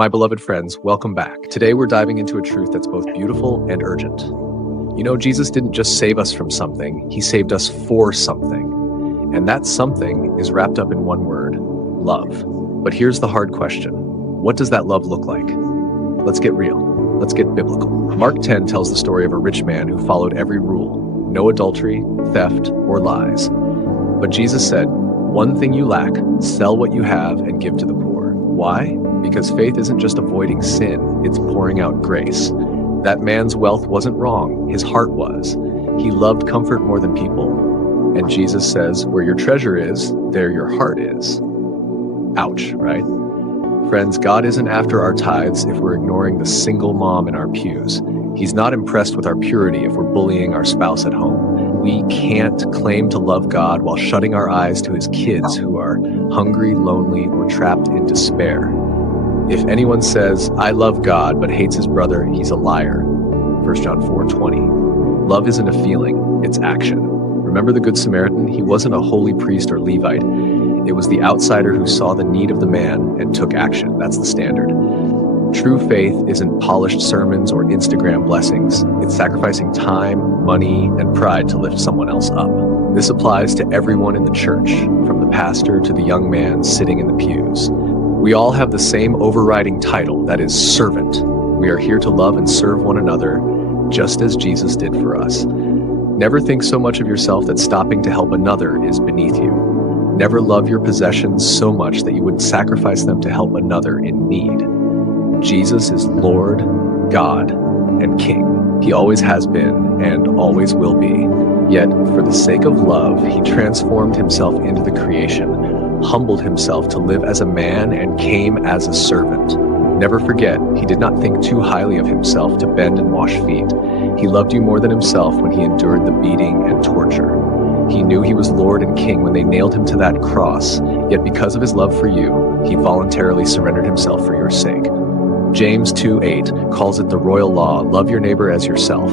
My beloved friends, welcome back. Today we're diving into a truth that's both beautiful and urgent. You know, Jesus didn't just save us from something, he saved us for something. And that something is wrapped up in one word, love. But here's the hard question. What does that love look like? Let's get real. Let's get biblical. Mark 10 tells the story of a rich man who followed every rule. No adultery, theft, or lies. But Jesus said, "One thing you lack, sell what you have and give to the poor." Why? Because faith isn't just avoiding sin, it's pouring out grace. That man's wealth wasn't wrong, his heart was. He loved comfort more than people. And Jesus says, where your treasure is, there your heart is. Ouch, right? Friends, God isn't after our tithes if we're ignoring the single mom in our pews. He's not impressed with our purity if we're bullying our spouse at home. We can't claim to love God while shutting our eyes to his kids who are hungry, lonely, or trapped in despair. If anyone says, "I love God," but hates his brother, he's a liar. 1 John 4:20. Love isn't a feeling, it's action. Remember the Good Samaritan? He wasn't a holy priest or Levite. It was the outsider who saw the need of the man and took action. That's the standard. True faith isn't polished sermons or Instagram blessings. It's sacrificing time, money, and pride to lift someone else up. This applies to everyone in the church, from the pastor to the young man sitting in the pews. We all have the same overriding title, that is servant. We are here to love and serve one another, just as Jesus did for us. Never think so much of yourself that stopping to help another is beneath you. Never love your possessions so much that you would sacrifice them to help another in need. Jesus is Lord, God, and King. He always has been and always will be. Yet, for the sake of love, he transformed himself into the creation, humbled himself to live as a man, and came as a servant. Never forget, he did not think too highly of himself to bend and wash feet. He loved you more than himself when he endured the beating and torture. He knew he was Lord and King when they nailed him to that cross, yet because of his love for you, he voluntarily surrendered himself for your sake. James 2:8 calls it the royal law, love your neighbor as yourself.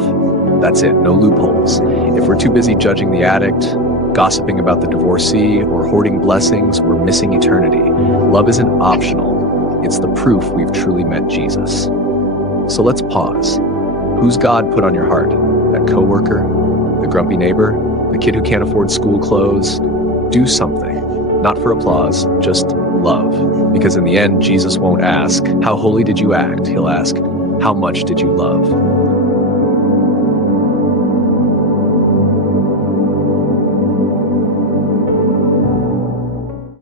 That's it, no loopholes. If we're too busy judging the addict, gossiping about the divorcee, or hoarding blessings, we're missing eternity. Love isn't optional. It's the proof we've truly met Jesus. So let's pause. Who's God put on your heart? That coworker? The grumpy neighbor? The kid who can't afford school clothes? Do something. Not for applause, just love. Because in the end, Jesus won't ask, "How holy did you act?" He'll ask, "How much did you love?"